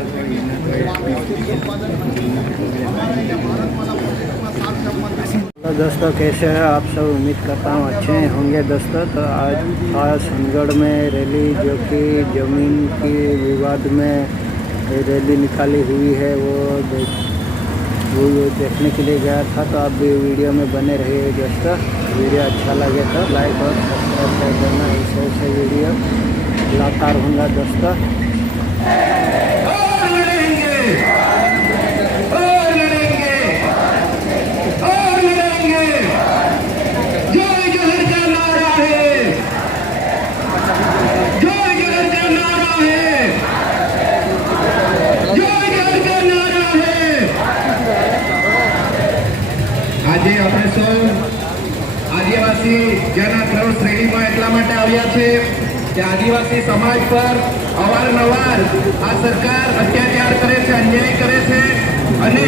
तो दोस्तों कैसे हैं आप सब। उम्मीद करता हूँ अच्छे होंगे दोस्तों। तो आज सोनगढ़ में रैली जो कि ज़मीन की विवाद में रैली निकाली हुई है वो देखने के लिए गया था। तो आप भी वीडियो में बने रहिए दोस्तों। वीडियो अच्छा लगे तो लाइक और सब्सक्राइब कर देना। ऐसे वीडियो लाता रहूँगा दोस्तों। આજે આપણે સૌ આદિવાસી જનઆક્રોશ રેલીમાં એટલા માટે આવ્યા છે કે આદિવાસી સમાજ પર અવારનવાર આ સરકાર અત્યાચાર કરે છે, અન્યાય કરે છે અને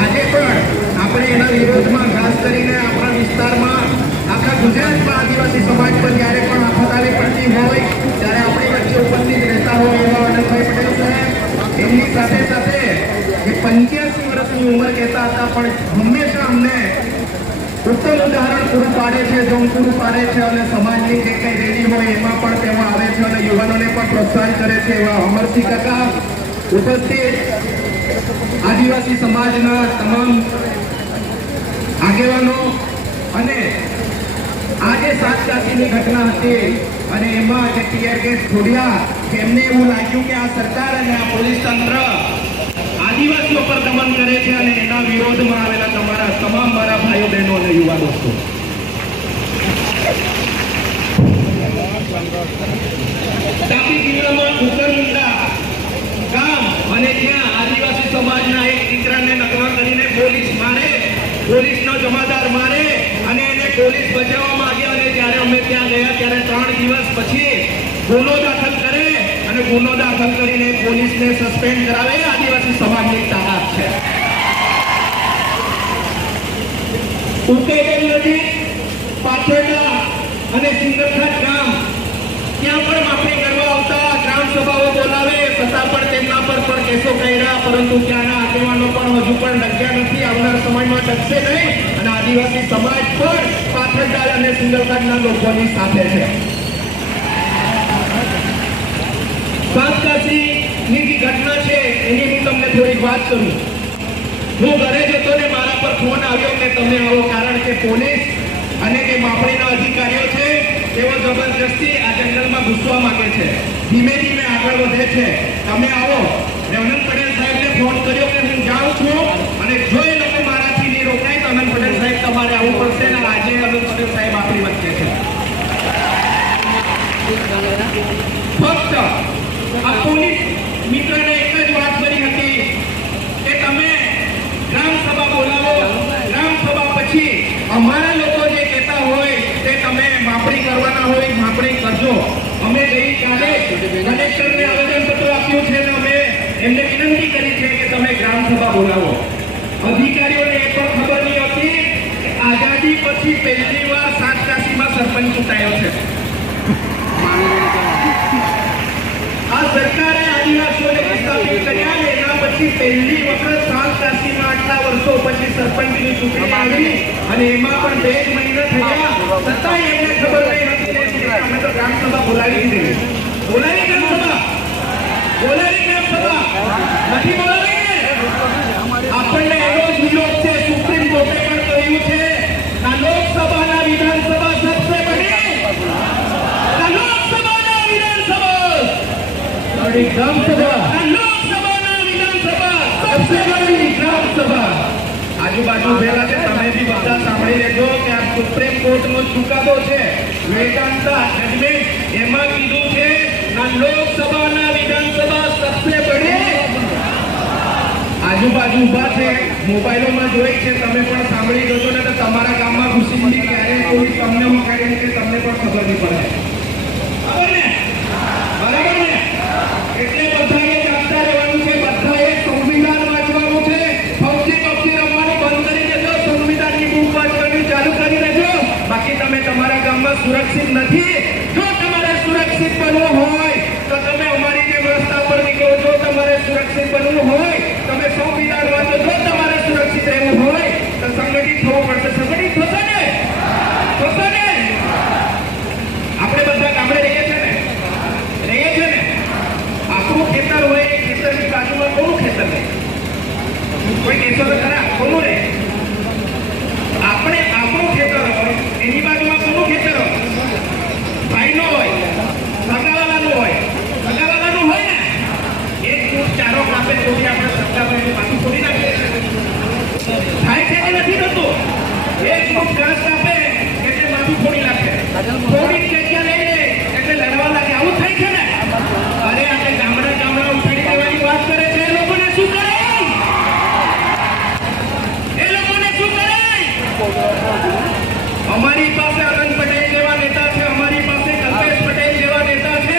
આજે પણ આપણે એના વિરોધમાં ખાસ કરીને આપણા વિસ્તારમાં આખા ગુજરાતમાં આદિવાસી સમાજ પર જ્યારે પણ આફત આવી પડતી હોય ત્યારે આપણી વચ્ચે ઉપસ્થિત રહેતા હોય એવા આનંદભાઈ પટેલ સાહેબ એમની સાથે સાથે એ 85 વર્ષની ઉંમર કહેતા હતા પણ હંમેશા અમને ઉત્તમ ઉદાહરણ પૂરું પાડે છે, જોમ પૂરું પાડે છે અને સમાજની જે કંઈ રેલી હોય એમાં પણ તેઓ આવે છે અને યુવાનોને પણ પ્રોત્સાહન કરે છે એવા અમરસિંહ કાકા ઉપસ્થિત આદિવાસી સમાજના તમામ આગેવાનો અને આજે 7 કાશીની ઘટના હતી અને એમાં જે ટીયર ગેસ છોડ્યા એમને એવું લાગ્યું કે આ સરકાર અને આ પોલીસ તંત્ર આદિવાસીઓ પર દમન કરે છે અને એના વિરોધમાં આવેલા તમારા તમામ મારા ભાઈઓ બહેનો અને યુવા દોસ્તો તાપી જિલ્લામાં કુકરમુંડા ગામ અને ત્યાં આદિવાસી સમાજના એક દીકરાને નકમા કરીને પોલીસ મારે, પોલીસનો જમાદાર મારે અને એને પોલીસ બચાવવામાં આવ્યા અને જ્યારે અમે ત્યાં ગયા ત્યારે 3 દિવસ પછી ગુનો દાખલ કરે અને ગુનો દાખલ કરીને પોલીસને સસ્પેન્ડ કરાવે આદિવાસી સમાજની તાકાત છે। ઉકેડેલ નદી પાછળના અને સિંગરખાટ ગામ ત્યાં પણ માફી કરવા આવતા ગ્રામ સભાઓ બોલાવે છતાં પણ તેમના પર પણ કેસો કર્યા પરંતુ ત્યાંના આગેવાનો પણ હજુ પણ ડગ્યા નથી, આવનાર સમયમાં ડગશે નહીં અને આદિવાસી સમાજ પણ પાછળદાર અને સિંગરખાટના લોકોની સાથે છે। સાતકાશીની જે ઘટના છે એની હું તમને થોડીક વાત કરું। હું ઘરે જતો ને મારા પર ફોન આવ્યો કે તમે આવો કારણ કે પોલીસ અને જે માપણીના અધિકારીઓ છે તેઓ જબરજસ્તી આ જંગલમાં ઘૂસવા માંગે છે, ધીમે ધીમે આગળ વધે છે, તમે આવો। અનંત પટેલ સાહેબને ફોન કર્યો કે હું જાઉં છું અને જો એ લોકો મારાથી નહીં રોકાય તો અનંત પટેલ સાહેબ તમારે આવવું પડશે ને આજે અનંત પટેલ સાહેબ આપણી વચ્ચે છે। ફક્ત આ પોલીસ મિત્રને એક જ વાત કરી હતી કે તમે ગ્રામ સભા બોલાવો, ગ્રામ સભા પછી અમારા લોકો જે કહેતા હોય તે તમે માપણી કરવાના હોય માપણી કરજો। અમે ગઈકાલે કલેક્ટરને આવેદનપત્ર આપ્યું છે અને અમે એમને વિનંતી કરી છે કે તમે ગ્રામ સભા બોલાવો। અધિકારીઓને એ પણ ખબર નહીં હતી કે આઝાદી પછી પહેલી વાર સાતકાશીમાં સરપંચ ચૂંટાયો છે। આ સરકારે આદિવાસીઓને વિસ્થાપિત કર્યા અને એના પછી પહેલી વખત સાતકાશીમાં આટલા વર્ષો પછી સરપંચની ચૂંટણી આવી અને એમાં પણ 2 જ મહિના થયા છતાં એમને ખબર નહીં હતી કે અમે તો ગ્રામ સભા બોલાવી દીધી। બોલાવી ગ્રામ સભા નથી બોલાવી આપણને એનો જ વિરોધ છે। સુપ્રીમ કોર્ટે પણ કહ્યું છે આ લોકસભાના વિધાનસભા સબસે બડી ग्राम सभा लोकसभा विधानसभा सबसे बड़ी ग्राम सभा। आजू बाजू भेला છે તમે બી બધા સાંભળી લેજો કે આ સુપ્રીમ કોર્ટનો ચુકાદો છે વેદાંતા જજમેન્ટ એમાં કીધું છે આ લોકસભાના વિધાનસભા सबसे बड़ी। आजू बाजू ઊભા છે મોબાઈલોમાં જોઈ છે તમે પણ સાંભળી જજો ને તો તમારા ગામમાં ઘૂસીને ક્યારે કોઈ તમને હું કહે કે તમને પણ ખબર નહીં પડે, બરાબર ને? બરાબર ને? એટલે બધાએ જાગતા રહેવાનું છે, બધાએ સંવિધાન વાંચવાનું છે। ફૌજી પક્ષી રમવાનું બંધ કરી દેજો, સંવિધાનની બુક વાંચવાનું ચાલુ કરી દેજો। બાકી તમે તમારા ગામમાં સુરક્ષિત નથી। જો તમારે સુરક્ષિત બનવું હોય તો તમે અમારી જે વ્યવસ્થા પર નીકળો છો, તમારે સુરક્ષિત બનવું હોય, તમે સંવિધાન વાંચો, જો તમારે સુરક્ષિત રહેવું હોય તો સંગઠિત થવું પડશે. સંગઠિત થશો ને? થશો ને? આપણે બધા ગામડે રહીએ છીએ ને? રહીએ છીએ ને? આપણું ખેતર હોય, એ ખેતરની બાજુમાં કોનું ખેતર રહે? કોઈ કહેશો તો ખરા, કોનું રહે? આપણે આપણું ખેતર હોય, એની બાજુમાં કોનું ખેતર હોય? ભાઈનો હોય, સગાવાલાનું હોય. સગાવાલાનું હોય ને, એક ફૂટ ચારો કાપે તો બી આપણે સગાવાલાનું પાછું છોડી નાખીએ છીએ. થાય છે કે નથી થતું? એક ફૂટ ઘાસ કાપે એટલે માથું ફોડી નાખે, થોડી જગ્યા લઈ લે એટલે લડવા લાગે. આવું થાય છે ને? અરે આપણે ગામડા ઉઠાડી દેવાની વાત કરે છે. એ લોકોને શું કરે? એ લોકોને શું કરે? અમારી પાસે અનંત પટેલ જેવા નેતા છે, અમારી પાસે કલ્પેશ પટેલ જેવા નેતા છે,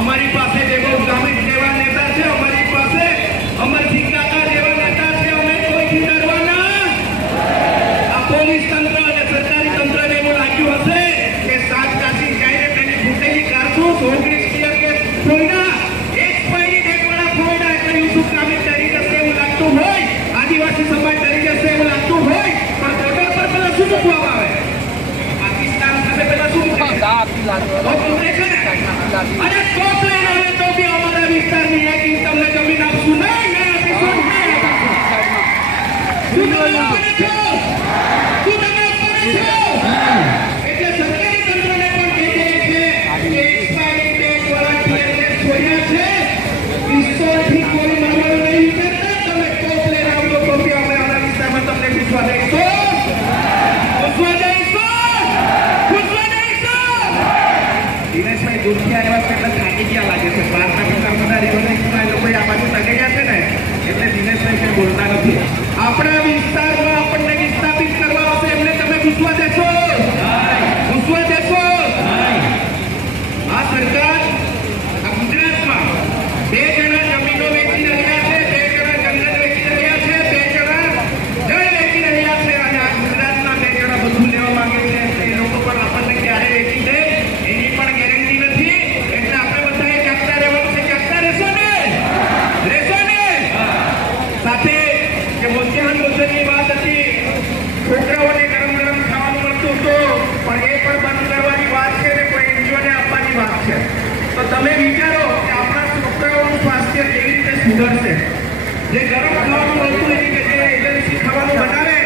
અમારી પાસે વૈભવ ગામિત જેવા નેતા છે, અમારી પાસે અમરસિંહ કાકા જેવા નેતા છે. અમે કોઈથી ડરવાના? આ પોલીસ તંત્ર અને સરકારી તંત્રને એવું લાગ્યું હશે કે સાત કાશી જાય તેની ફૂટેલી કારતૂસ 19 ટીયર કે ફોયડા, એક્સપાયરી ડેટ વાળા ફોયડા એટલે યુસુફ ગામિત ડરી જશે એવું લાગતું હોય, આદિવાસી સમાજ ડરી જશે એવું લાગતું હોય, પણ બોર્ડર પર પેલા શું મૂકવામાં આવે? પાકિસ્તાન સાથે પેલા શું મૂકે? તોપ મૂકે છે ને? અને તોપ લઈને આવે તો બી અમારા વિસ્તારની એક ઇંચ તમને જમીન આપશું નહીં, નહીં આપીશું, નહીં આપીશું. શું તમે આપવાના છો? શું તમે આપવાના છો? એટલે સરકારી તંત્રને પણ કહીએ છીએ કે એક્સપાયરી ડેટ વાળા ટીઆરએસ છોડ્યા છે, પિસ્તોલથી કોઈ મારવાનું નહીં વિચારતા. તમે તોપ લઈને આવજો તો બી અમે અમારા વિસ્તારમાં તમને પૂછવા દઈશું. દિનેશભાઈ દૂરથી આવ્યા છે એટલે થાકી ગયા લાગે છે. બહારના વિસ્તાર બધા રિવોલ્યુશનના લોકોએ આ બાજુ તગાયા છે ને એટલે દિનેશભાઈ કંઈ બોલતા નથી. આપણા વિસ્તારમાં આપણને વિસ્થાપિત કરવા આવશે એમને તમે પૂછવા દેશો? પૂછવા દેશો? આ સરકાર આ ગુજરાતમાં 2 જણા જમીનો વેચી રહ્યા છે, 2 જણા જંગલ વેચી રહ્યા છે, 2 જણા જળ વેચી રહ્યા છે, અને આ ગુજરાતના 2 જણા બધું લેવા માંગે છે. એટલે એ લોકો પણ આપણને ક્યારે વેચી દે એની પણ ગેરંટી નથી. એટલે આપણે બધાએ જાગતા રહેવાનું છે. જાગતા રહેશો ને? રહેશો ને? સાથે જે મધ્યાહન ભોજનની વાત હતી, છોકરાઓને ગરમ ગરમ ખાવાનું મળતું હતું, પણ એ પણ બંધ કરવાની વાત છે ને કોઈ એનજીઓને આપવાની વાત છે. તો તમે વિચારો કે આપણા છોકરાઓનું સ્વાસ્થ્ય કેવી રીતે સુધરશે? જે ગરમ ખાવાનું મળતું એની જગ્યાએ એજન્સી ખાવાનું બનાવે